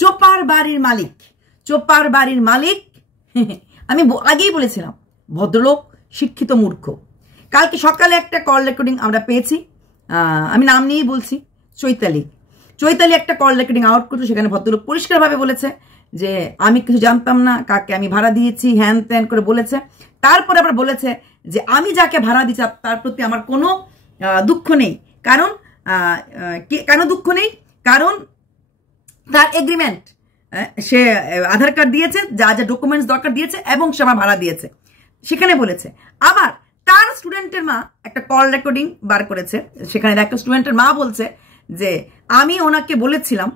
চোপার বাড়ির মালিক, চোপার বাড়ির মালিক আমি আগেই বলেছিলাম ভদ্রলোক, শিক্ষিত মূর্খ। কালকে সকালে একটা কল রেকর্ডিং আমরা পেয়েছি, আমি নাম নিয়েই বলছি, চৈতালি একটা কল রেকর্ডিং আউট করছে। সেখানে ভদ্রলোক পরিষ্কারভাবে বলেছে যে আমি কিছু জানতাম না, কাকে আমি ভাড়া দিয়েছি, হ্যান ত্যান করে বলেছে। তারপরে আবার বলেছে যে আমি যাকে ভাড়া দিচ্ছি তার প্রতি আমার কোনো দুঃখ নেই। কারণ কেন দুঃখ নেই? কারণ তার এগ্রিমেন্ট, সে আধার কার্ড দিয়েছে, যা যা ডকুমেন্টস দরকার দিয়েছে, এবং সে আমার ভাড়া দিয়েছে, সেখানে বলেছে। আবার তার স্টুডেন্টের মা একটা কল রেকর্ডিং বার করেছে, সেখানে একটা স্টুডেন্টের মা বলছে যে আমি ওনাকে বলেছিলাম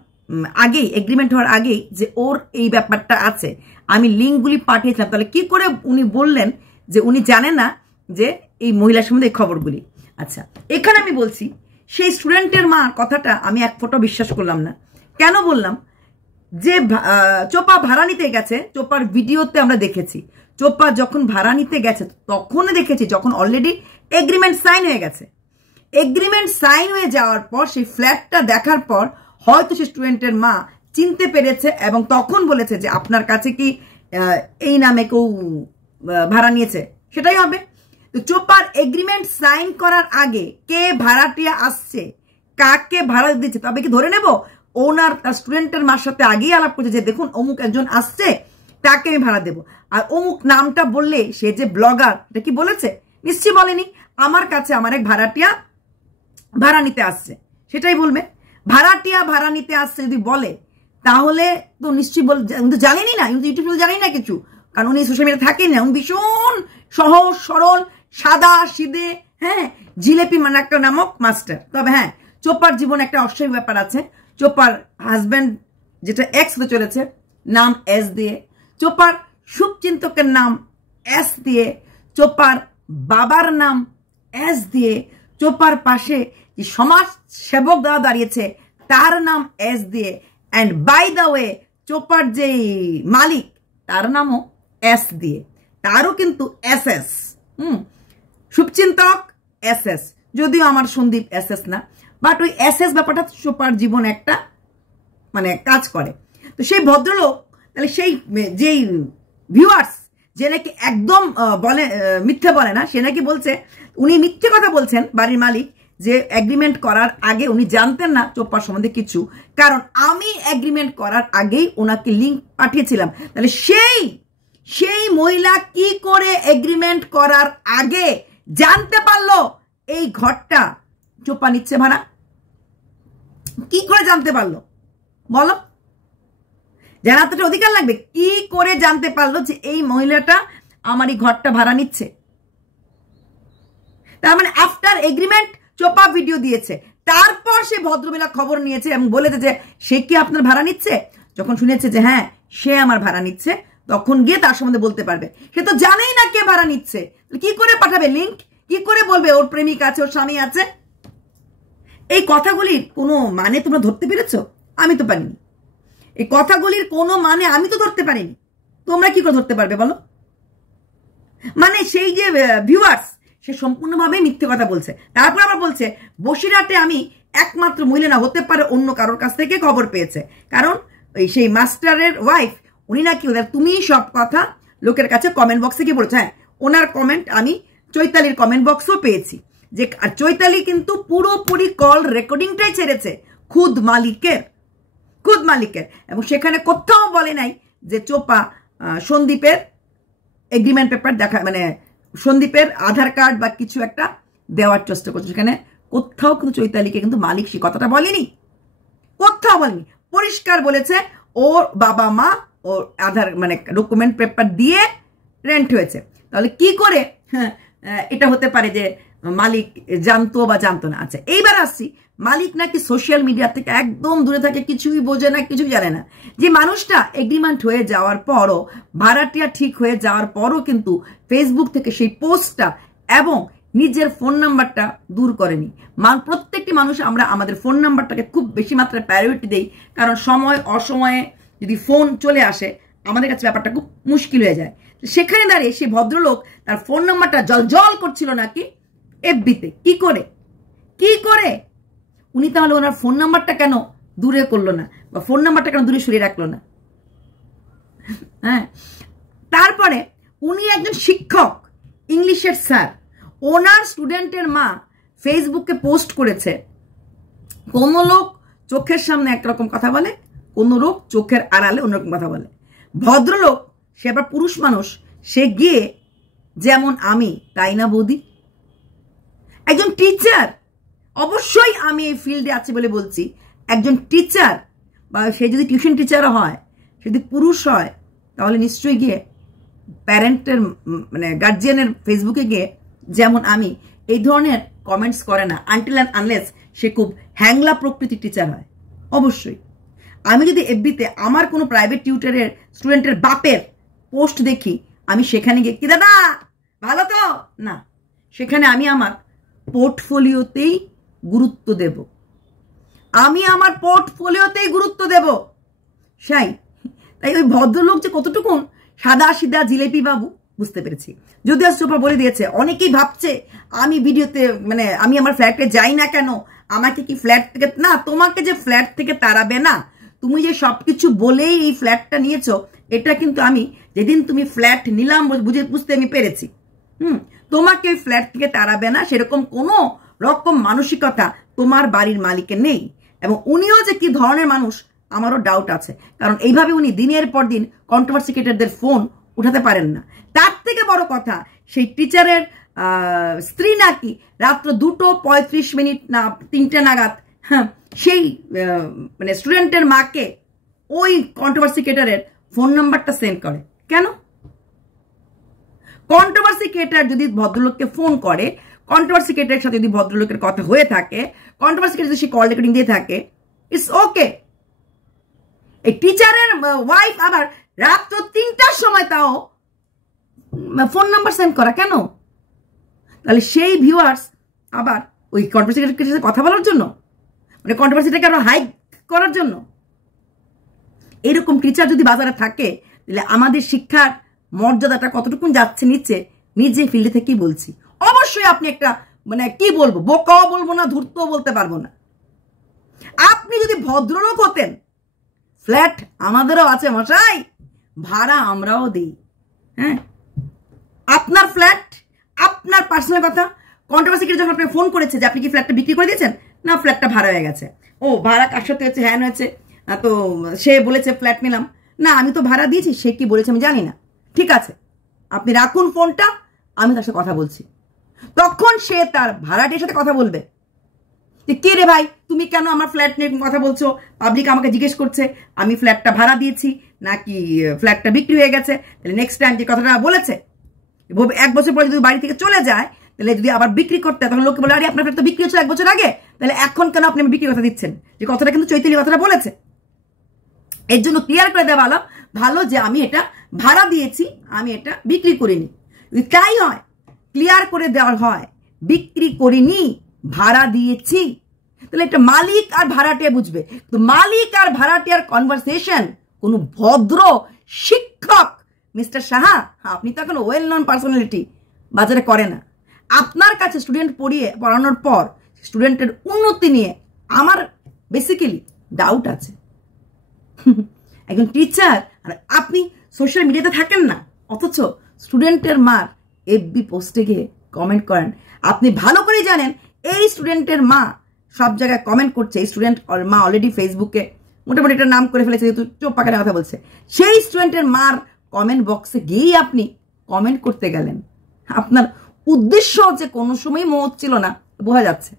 আগেই, এগ্রিমেন্ট হওয়ার আগেই, যে ওর এই ব্যাপারটা আছে, আমি লিঙ্কগুলি পাঠিয়েছিলাম। তাহলে কি করে উনি বললেন যে উনি জানেন না যে এই মহিলার সম্বন্ধে এই খবরগুলি? আচ্ছা, এখানে আমি বলছি সেই স্টুডেন্টের মা কথাটা আমি এক ফোঁটা বিশ্বাস করলাম না। কেন বললাম? যে চোপা ভাড়া নিতে গেছে, চোপার ভিডিওতে আমরা দেখেছি, চোপা যখন ভাড়া নিতে গেছে তখন দেখেছি যখন অলরেডি এগ্রিমেন্ট সাইন হয়ে গেছে। এগ্রিমেন্ট সাইন হয়ে যাওয়ার পর সেই ফ্ল্যাটটা দেখার পর হয়তো সেই স্টুডেন্টের মা চিনতে পেরেছে এবং তখন বলেছে যে আপনার কাছে কি এই নামে কেউ ভাড়া নিয়েছে, সেটাই হবে। তো চোপার এগ্রিমেন্ট সাইন করার আগে কে ভাড়াটিয়া আসছে, কাকে ভাড়া দিচ্ছে, তবে কি ধরে নেব ওনার স্টুডেন্টের মার সাথে আগেই আলাপ করছে যে দেখুন অমুক একজন আসছে, তাকে আমি ভাড়া দেবো। আর অমুক নামটা বললে সে যে ব্লগার, এটা কি বলেছে? নিশ্চয়ই বলেনি। আমার কাছে আমার এক ভাড়াটিয়া ভাড়া নিতে আসছে, সেটাই বলবে। ভাড়াটিয়া ভাড়া নিতে আসছে যদি বলে তাহলে তো নিশ্চয়ই কিন্তু জানেনি না, কিন্তু ইউটিউব জানি না কিছু, কারণ উনি সোশ্যাল মিডিয়া থাকেন না, উনি ভীষণ সহজ সরল সাদা সিদে, হ্যাঁ, জিলেপি মানে একটা নামক মাস্টার। তবে হ্যাঁ, চোপার জীবনে একটা অস্বাভাবিক ব্যাপার আছে। চোপার হাজব্যান্ড যেটা এক্স হতে চলেছে, নাম এস দিয়ে, চোপার শুভচিন্তকের নাম এস দিয়ে, চোপার বাবার নাম এস দিয়ে, চোপার পাশে যে সমাজ সেবক দাদা দাঁড়িয়েছে তার নাম এস দিয়ে, অ্যান্ড বাই দ্য ওয়ে চোপার যে মালিক তার নামও এস দিয়ে, তারও কিন্তু এস এস। শুভচিন্তক এস এস, যদিও আমার সন্দীপ এস এস না, বাট ওই এস এস ব্যাপারটা চোপার জীবনে একটা মানে কাজ করে। তো সেই ভদ্রলোক, তাহলে সেই যেই ভিউয়ার্স যে নাকি একদম বলে মিথ্যে বলে না, সে নাকি বলছে উনি মিথ্যে কথা বলছেন বাড়ির মালিক, যে এগ্রিমেন্ট করার আগে উনি জানতেন না চোপার সম্বন্ধে কিছু, কারণ আমি এগ্রিমেন্ট করার আগেই ওনাকে লিঙ্ক পাঠিয়েছিলাম। তাহলে সেই মহিলা কি করে এগ্রিমেন্ট করার আগে জানতে পারলো এই ঘরটা চোপা নিচ্ছে ভাড়া? কি করে জানতে পারলো বলো? জানার তো অধিকার লাগবে। কি করে জানতে পারলো যে এই মহিলাটা আমার এই ঘরটা ভাড়া নিচ্ছে? তার মানে আফটার এগ্রিমেন্ট চোপা ভিডিও দিয়েছে, তারপর সে ভদ্রমহিলা খবর নিয়েছে এবং বলেছে যে সে কি আপনার ভাড়া নিচ্ছে। যখন শুনেছে যে হ্যাঁ সে আমার ভাড়া নিচ্ছে, তখন গিয়ে তার সম্বন্ধে বলতে পারবে। সে তো জানেই না কে ভাড়া নিচ্ছে, কি করে পাঠাবে লিঙ্ক? কি করে বলবে ওর প্রেমিক আছে, ওর স্বামী আছে? এই কথাগুলির কোনো মানে তোমরা ধরতে পেরেছ? আমি তো পারিনি। এই কথাগুলির কোনো মানে আমি তো ধরতে পারিনি, তোমরা কি করে ধরতে পারবে বলো? মানে সেই যে ভিউয়ার্স, সে সম্পূর্ণভাবে মিথ্যে কথা বলছে। তারপর আবার বলছে বসিরহাটে আমি একমাত্র মহিলা না, হতে পারে অন্য কারোর কাছ থেকে খবর পেয়েছে, কারণ সেই মাস্টারের ওয়াইফ উনি নাকি ওদের তুমি সব কথা লোকের কাছে কমেন্ট বক্সে গিয়ে বলেছে। হ্যাঁ, ওনার কমেন্ট আমি চৈতালির কমেন্ট বক্সও পেয়েছি, যে আর চৈতালি কিন্তু পুরোপুরি কল রেকর্ডিংটাই ছেড়েছে খুদ মালিকের, এবং সেখানে কোথাও বলে নাই যে চোপা সন্দীপের এগ্রিমেন্ট পেপার দেখা, মানে সন্দীপের আধার কার্ড বা কিছু একটা দেওয়ার চেষ্টা করছে। সেখানে কোথাও কিন্তু চৈতালিকে কিন্তু মালিক সে কথাটা বলেনি, কোথাও বলেনি। পরিষ্কার বলেছে ওর বাবা মা ওর আধার মানে ডকুমেন্ট পেপার দিয়ে রেন্ট হয়েছে। তাহলে কি করে এটা হতে পারে যে মালিক জানতো বা জানতো না? আচ্ছা, এইবার আসছি, মালিক নাকি সোশ্যাল মিডিয়া থেকে একদম দূরে থাকে, কিছুই বোঝে না, কিছুই জানে না। যে মানুষটা এগ্রিমেন্ট হয়ে যাওয়ার পরও, ভাড়াটিয়া ঠিক হয়ে যাওয়ার পরও কিন্তু ফেসবুক থেকে সেই পোস্টটা এবং নিজের ফোন নাম্বারটা দূর করেনি। প্রত্যেকটি মানুষ আমরা আমাদের ফোন নাম্বারটাকে খুব বেশি মাত্রায় প্রায়োরিটি দেই, কারণ সময় অসময়ে যদি ফোন চলে আসে আমাদের কাছে ব্যাপারটা খুব মুশকিল হয়ে যায়। সেখানে দাঁড়িয়ে সেই ভদ্রলোক তার ফোন নাম্বারটা জল করছিল নাকি এফবিতে। কি করে উনি তাহলে ওনার ফোন নাম্বারটা কেন দূরে করলো না, বা ফোন নাম্বারটা কেন দূরে সরিয়ে রাখলো না? হ্যাঁ, তারপরে উনি একজন শিক্ষক, ইংলিশের স্যার, ওনার স্টুডেন্টের মা ফেসবুকে পোস্ট করেছে, কোন লোক চোখের সামনে একরকম কথা বলে, কোন লোক চোখের আড়ালে অন্যরকম কথা বলে। ভদ্রলোক, সে আবার পুরুষ মানুষ, সে গিয়ে যেমন আমি, তাই না বৌদি? একজন টিচার, অবশ্যই আমি এই ফিল্ডে আছি বলে বলছি, একজন টিচার, বা সে যদি টিউশন টিচারও হয়, সে যদি পুরুষ হয়, তাহলে নিশ্চয়ই গিয়ে প্যারেন্টের মানে গার্জিয়ানের ফেসবুকে গিয়ে যেমন আমি এই ধরনের কমেন্টস করে না, আনটিল অ্যান্ড আনলেস সে খুব হ্যাংলা প্রকৃতির টিচার হয়। অবশ্যই আমি যদি এফবিতে আমার কোনো প্রাইভেট টিউটরের স্টুডেন্টের বাপের পোস্ট দেখি, আমি সেখানে গিয়ে কি দাদা ভালো তো না, সেখানে আমি আমার পোর্টফোলিওতেই গুরুত্ব দেব, আমি আমার পোর্টফোলিওতেই গুরুত্ব দেব। তাই ওই ভদ্রলোক যে কতটুকুন সাদা সিধা জিলেপি বাবু বুঝতে পেরেছি। যদিও চোপা বলে দিয়েছে, অনেকেই ভাবছে আমি ভিডিওতে মানে আমি আমার ফ্ল্যাটে যাই না কেন, আমাকে কি ফ্ল্যাট থেকে, না তোমাকে যে ফ্ল্যাট থেকে তাড়াবে না, তুমি যে সবকিছু বলেই এই ফ্ল্যাটটা নিয়েছো, এটা কিন্তু আমি যেদিন তুমি ফ্ল্যাট নিলাম বুঝতে আমি পেরেছি। তোমাকে ফ্ল্যাট থেকে তাড়াবে না সেরকম কোনো রকম মানসিকতা তোমার বাড়ির মালিকের নেই। এবং উনিও যে কি ধরনের মানুষ আমারও ডাউট আছে, কারণ এইভাবে উনি দিনের পর দিন কন্ট্রোভার্সি ক্রিয়েটরদের ফোন উঠাতে পারেন না। তার থেকে বড় কথা, সেই টিচারের স্ত্রী নাকি রাত্র 2:35 না 3টে নাগাদ সেই মানে স্টুডেন্টের মাকে ওই কন্ট্রোভার্সি ক্রিয়েটরের ফোন নাম্বারটা সেন্ড করে। কেন? কন্ট্রোভার্সি ক্রিয়েটর যদি ভদ্রলোককে ফোন করে, কন্ট্রোভার্সি ক্রিয়েটরের সাথে যদি ভদ্রলোকের কথা হয়ে থাকে, কন্ট্রোভার্সি ক্রিয়েটর যদি সে কল রেকর্ডিং দিয়ে থাকে, ইটস ওকে। এই টিচারের ওয়াইফ আবার রাত্র 3টার সময় তাও ফোন নাম্বার সেন্ড করা কেন? তাহলে সেই ভিউয়ার্স আবার ওই কন্ট্রোভার্সি ক্রিয়েটরের সাথে কথা বলার জন্য, মানে কন্ট্রোভার্সিটাকে আরো হাইক করার জন্য। এরকম টিচার যদি বাজারে থাকে, তাহলে আমাদের শিক্ষার মর্যাদাটা কতটুকু যাচ্ছে নিচে, নিজে ফিল্ডে থেকেই বলছি। অবশ্যই আপনি একটা মানে কি বলবো, বোকাও বলবো না, ধূর্তও বলতে পারবো না। আপনি যদি ভদ্রলোক হতেন, ফ্ল্যাট আমাদেরও আছে মশাই, ভাড়া আমরাও দিই। হ্যাঁ, আপনার ফ্ল্যাট, আপনার পার্সোনাল কথা। কন্ট্রোভার্সি যখন আপনাকে ফোন করেছে যে আপনি কি ফ্ল্যাটটা বিক্রি করে দিয়েছেন, না ফ্ল্যাটটা ভাড়া হয়ে গেছে, ও ভাড়া কার সাথে হয়েছে, হ্যান হয়েছে, তো সে বলেছে ফ্ল্যাট নিলাম, না আমি তো ভাড়া দিয়েছি, সে কি বলেছে আমি জানি না। ঠিক আছে, আপনি রাখুন ফোনটা, আমি তার সাথে কথা বলছি। তখন সে তার ভাড়াটির সাথে কথা বলবে, কে রে ভাই তুমি কেন আমার ফ্ল্যাট নিয়ে কথা বলছো, পাবলিক আমাকে জিজ্ঞেস করছে আমি ফ্ল্যাটটা ভাড়া দিয়েছি নাকি ফ্ল্যাটটা বিক্রি হয়ে গেছে। তাহলে নেক্সট টাইম যে কথাটা বলেছে, 1 বছর পরে যদি বাড়ি থেকে চলে যায়, তাহলে যদি আবার বিক্রি করতে, তখন লোকে বলে আরে আপনার ফ্ল্যাট তো বিক্রি হচ্ছে 1 বছর আগে, তাহলে এখন কেন আপনি বিক্রি কথা দিচ্ছেন? যে কথাটা কিন্তু চৈতালি কথাটা বলেছে। এর জন্য ক্লিয়ার করে দেওয়া ভালো যে আমি এটা ভাড়া দিয়েছি, আমি এটা বিক্রি করিনি। তাই হয়, ক্লিয়ার করে দেওয়া হয় বিক্রি করিনি, ভাড়া দিয়েছি, তাহলে এটা মালিক আর ভাড়াটিয়া বুঝবে। তো মালিক আর ভাড়াটিয়ার কনভারসেশন কোন ভদ্র শিক্ষক মিস্টার সাহা, আপনি তো এখন ওয়েল নন পার্সোনালিটি, বাজারে করে না। আপনার কাছে স্টুডেন্ট পড়ানোর পর স্টুডেন্টের উন্নতি নিয়ে আমার বেসিক্যালি ডাউট আছে। একজন টিচার, আর আপনি সোশ্যাল মিডিয়াতে থাকেন না, অথচ স্টুডেন্টের মার এফবি পোস্টে গিয়ে কমেন্ট করেন। আপনি ভালো করে জানেন এই স্টুডেন্টের মা সব জায়গায় কমেন্ট করছে, এই স্টুডেন্ট মা অলরেডি ফেসবুকে মোটামুটি একটা নাম করে ফেলেছে, যেহেতু চোখ পাকানে কথা বলছে, সেই স্টুডেন্টের মার কমেন্ট বক্সে গিয়েই আপনি কমেন্ট করতে গেলেন। আপনার উদ্দেশ্য যে কোনো সময় মহৎ ছিল না, বোঝা যাচ্ছে।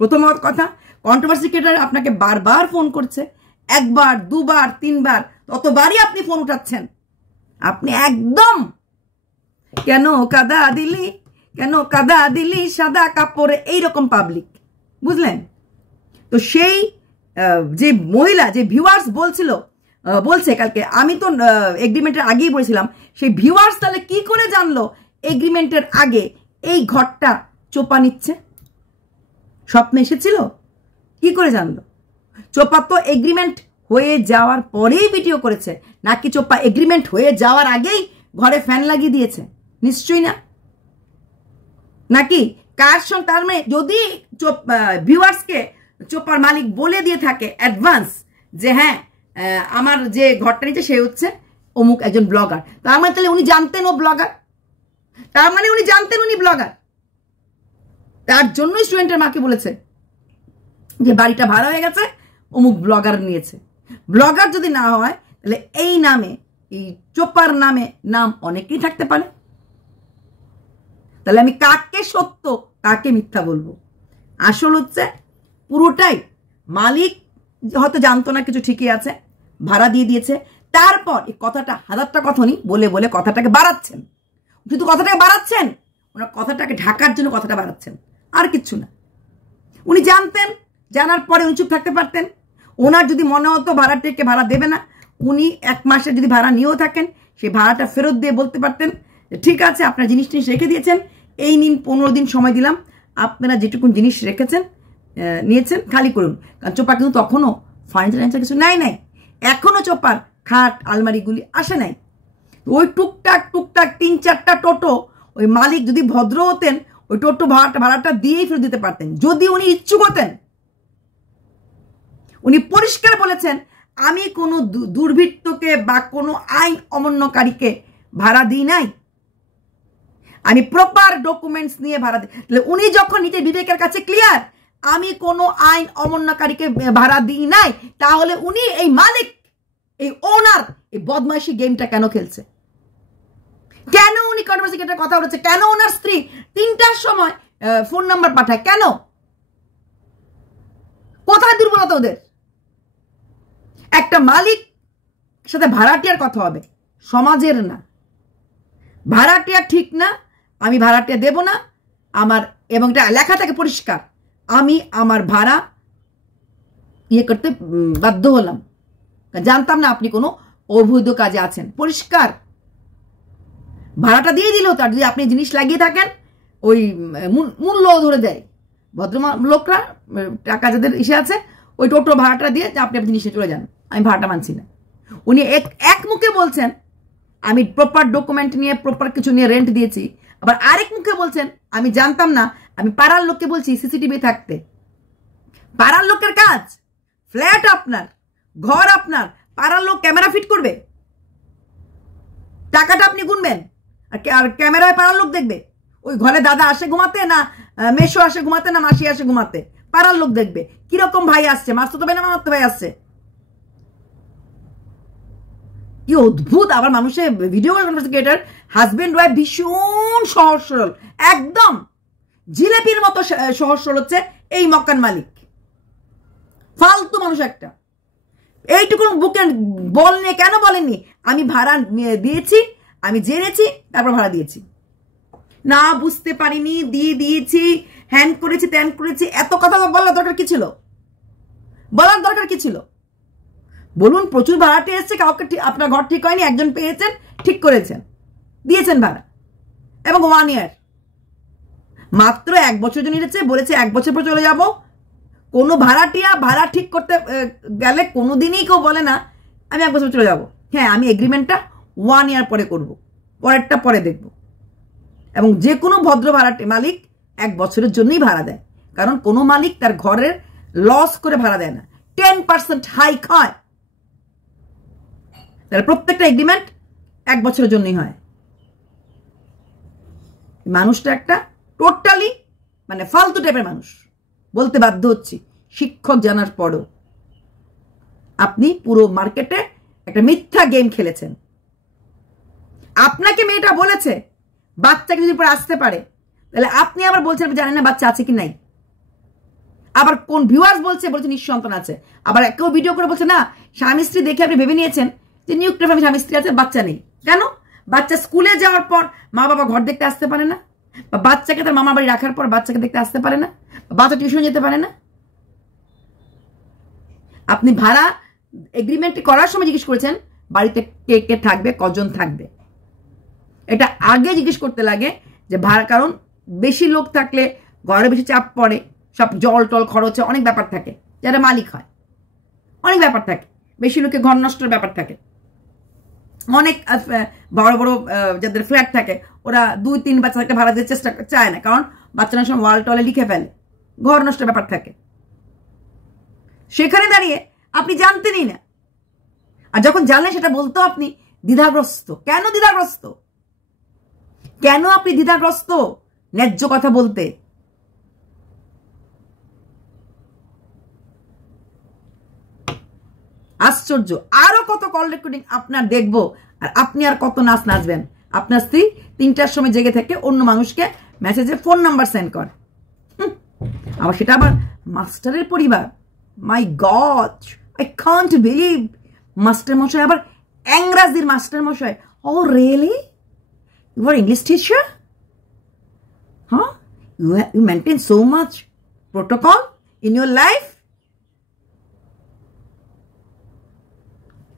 প্রথম কথা, কন্ট্রোভার্সি ক্রিয়েটর আপনাকে বারবার ফোন করছে, 1 বার 2 বার 3 বার, ততবারই আপনি ফোন উঠাচ্ছেন। আপনি একদম কেন কাদা দিলি, কেন কাদা দিলি সাদা কাপড়ে, এইরকম পাবলিক, বুঝলেন? তো সেই যে মহিলা, যে ভিউয়ার্স বলছে কালকে, আমি তো এগ্রিমেন্টের আগেই বলেছিলাম, সেই ভিউয়ার্স তাহলে কি করে জানলো এগ্রিমেন্টের আগে এই ঘরটা চোপা নিচ্ছে? স্বপ্নে এসেছিল? কি করে জানলো? চোপা তো এগ্রিমেন্ট হয়ে যাওয়ার পরেই ভিডিও করেছে, নাকি চোপা এগ্রিমেন্ট হয়ে যাওয়ার আগেই ঘরে ফ্যান লাগিয়ে দিয়েছে? নিশ্চয়ই না। নাকি কার সঙ্গে, তার মানে যদি ভিউয়ার্সকে চোপার মালিক বলে দিয়ে থাকে অ্যাডভান্স যে হ্যাঁ আমার যে ঘরটা নিচে সে হচ্ছে অমুক একজন ব্লগার, তার মানে তাহলে উনি জানতেন ও ব্লগার, তার মানে উনি জানতেন উনি ব্লগার। তার জন্যই স্টুডেন্টের মাকে বলেছে যে বাড়িটা ভাড়া হয়ে গেছে, অমুক ব্লগার নিয়েছে। ব্লগার যদি না হয় তাহলে এই নামে, এই চোপার নামে নাম অনেকেই থাকতে পারে। তাহলে আমি কাকে সত্য কাকে মিথ্যা বলবো? আসল হচ্ছে পুরোটাই মালিক হয়তো জানতো না কিছু, ঠিকই আছে, ভাড়া দিয়ে দিয়েছে। তারপর এই কথাটা হাজারটা কথনই বলে বলে কথাটাকে বাড়াচ্ছেন, শুধু কথাটাকে বাড়াচ্ছেন, ওনার কথাটাকে ঢাকার জন্য কথাটা বাড়াচ্ছেন, আর কিচ্ছু না। উনি জানতেন, জানার পরে উনি চুপ থাকতে পারতেন। ওনার যদি মনে হতো ভাড়াটিকে ভাড়া দেবে না, উনি 1 মাসের যদি ভাড়া নিয়েও থাকেন সেই ভাড়াটা ফেরত দিয়ে বলতে পারতেন ঠিক আছে আপনার জিনিস রেখে দিয়েছেন, এই নিন 15 দিন সময় দিলাম, আপনারা যেটুকুন জিনিস রেখেছেন নিয়েছেন খালি করুন। কারণ চোপা কিন্তু তখনও ফার্নিচার কিছু নাই, এখনো চোপার খাট আলমারিগুলি আসে নাই। ওই টুকটাক 3-4টা টোটো ওই মালিক যদি ভদ্র হতেন ওই টোটো ভাড়াটা দিয়েই ফেরত দিতে পারতেন, যদি উনি ইচ্ছুক হতেন। উনি পরিষ্কার বলেছেন আমি কোনো দুর্বৃত্তকে বা কোনো আইন অমান্যকারীকে ভাড়া দিই নাই, আমি প্রপার ডকুমেন্টস নিয়ে ভাড়া দিই। তাহলে উনি যখন নিজের বিবেকের কাছে ক্লিয়ার আমি কোনো আইন অমান্যকারীকে ভাড়া দিই নাই, তাহলে উনি এই মালিক, এই ওনার এই বদমাইশি গেমটা কেন খেলছে? কেন উনি কনভারসেশনের কথা বলেছে? কেন ওনার স্ত্রী 3টার সময় ফোন নাম্বার পাঠায়? কেন? কোথায় দুর্বলতা ওদের? একটা মালিক সাথে ভাড়াটিয়ার কথা হবে, সমাজের না। ভাড়াটিয়া ঠিক না, আমি ভাড়াটিয়া দেব না আমার, এবং এটা লেখা থাকে পরিষ্কার, আমি আমার ভাড়া করতে বাধ্য হলাম, জানতাম না আপনি কোনো অবৈধ কাজে আছেন। পরিষ্কার ভাড়াটা দিয়ে দিল, তার যদি আপনি জিনিস লাগিয়ে থাকেন ওই মূল্য ধরে দেয় ভদ্র লোকরা, টাকা যাদের ইসে আছে ওই টোটো ভাড়াটা দিয়ে আপনি জিনিস নিয়ে চলে যান, আমি ভাড়াটা মানছি না। উনি এক মুখে বলছেন আমি প্রপার ডকুমেন্ট নিয়ে প্রপার কিছু নিয়ে রেন্ট দিয়েছি, আবার আরেক মুখে বলছেন আমি জানতাম না, আমি পাড়ার লোককে বলছি সিসিটিভি থাকতে। পাড়ার লোকের কাজ, ফ্ল্যাট আপনার, ঘর আপনার, পাড়ার লোক ক্যামেরা ফিট করবে, টাকাটা আপনি গুনবেন, আর ক্যামেরায় পাড়ার লোক দেখবে। ওই ঘরে দাদা আসে ঘুমাতে না মেশো আসে ঘুমাতে না মাসি আসে ঘুমাতে, পাড়ার লোক দেখবে কিরকম ভাই আসছে, মাসতো ভাই না মামাতো ভাই আসছে। কি অদ্ভুত! আবার মানুষের ভিডিও ক্রিয়েটার হাজবেন্ড ওয়াইফ ভীষণ সহজ সরল, একদম জিলেপির মতো সহজ সরল হচ্ছে এই মক্কান মালিক। ফালতু মানুষ একটা। এইটুকু বুকে বল নিয়ে কেন বলেননি আমি ভাড়া দিয়েছি, আমি জেনেছি তারপর ভাড়া দিয়েছি, না বুঝতে পারিনি দিয়ে দিয়েছি, হ্যান করেছি ত্যান করেছি, এত কথা বলার দরকার কি ছিল? বলার দরকার কি ছিল? বলুন প্রচুর ভাড়াটি এসছে, কাউকে আপনার ঘর ঠিক হয়নি, একজন পেয়েছেন, ঠিক করেছেন, দিয়েছেন ভাড়া, এবং 1 ইয়ার, মাত্র 1 বছর জন্য নিয়েছে, বলেছে 1 বছর পর চলে যাব। কোনো ভাড়াটিয়া ভাড়া ঠিক করতে গেলে কোনোদিনই কেউ বলে না আমি 1 বছর চলে যাব। হ্যাঁ, আমি এগ্রিমেন্টটা 1 ইয়ার পরে করব, পরেরটা পরে দেখব। এবং যে কোনো ভদ্র ভাড়াটি মালিক 1 বছরের জন্যই ভাড়া দেয়, কারণ কোনো মালিক তার ঘরের লস করে ভাড়া দেয় না, 10% হাইক হয়। তাহলে প্রত্যেকটা এগ্রিমেন্ট 1 বছরের জন্যই হয়। মানুষটা একটা টোটালি মানে ফালতু টাইপের মানুষ, বলতে বাধ্য হচ্ছি শিক্ষক জানার পরও। আপনি পুরো মার্কেটে একটা মিথ্যা গেম খেলেছেন। আপনাকে মেয়েটা বলেছে বাচ্চাকে যদি পরে আসতে পারে, তাহলে আপনি আবার বলছেন জানেন না বাচ্চা আছে কি নাই। আবার কোন ভিউয়ার্স বলছে নিঃসন্তান আছে, আবার কেউ ভিডিও করে বলছে না স্বামী স্ত্রী দেখে আপনি ভেবে নিয়েছেন যে নিউক্লিয়ার ফ্যামিলি, স্বামী স্ত্রী আছে, বাচ্চা নেই। কেন? বাচ্চা স্কুলে যাওয়ার পর মা বাবা ঘর দেখতে আসতে পারে না, বা বাচ্চাকে তার মামা বাড়ি রাখার পর বাচ্চাকে দেখতে আসতে পারে না, বাচ্চা টিউশন যেতে পারে না। আপনি ভাড়া এগ্রিমেন্ট করার সময় জিজ্ঞেস করেছেন বাড়িতে কে কে থাকবে, কজন থাকবে। এটা আগে জিজ্ঞেস করতে লাগে যে ভাড়া, কারণ বেশি লোক থাকলে ঘরে বেশি চাপ পড়ে, সব জল টল খরচে অনেক ব্যাপার থাকে, যারা মালিক হয় অনেক ব্যাপার থাকে, বেশি লোকে ঘর নষ্টের ব্যাপার থাকে। অনেক বড় বড় যাদের ফ্ল্যাট থাকে ওরা 2-3 বাচ্চাকে ভাড়া দিতে চেষ্টা চায় না, কারণ বাচ্চারা সময় ওয়াল টলে লিখে ফেলে, ঘর নষ্টের ব্যাপার থাকে। সেখানে দাঁড়িয়ে আপনি জানতেনই না, আর যখন জানলেন সেটা বলতো আপনি দ্বিধাগ্রস্ত। কেন দ্বিধাগ্রস্ত? কেন আপনি দ্বিধাগ্রস্ত ন্যায্য কথা বলতে? আশ্চর্য। আরো কত কল রেকর্ডিং আপনার দেখবো, আর আপনি আর কত নাচ নাচবেন। আপনার স্ত্রী 3টার সময় জেগে থেকে অন্য মানুষকে মেসেজে ফোন নাম্বার সেন্ড করে, আবার সেটা আবার মাস্টারের পরিবার। My God, I can't believe. Master মশাই, আবার ইংরাজির মাস্টার মশাই। Oh really? You are English teacher? হ্যাঁ, you maintain so much protocol in your life?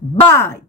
Bye.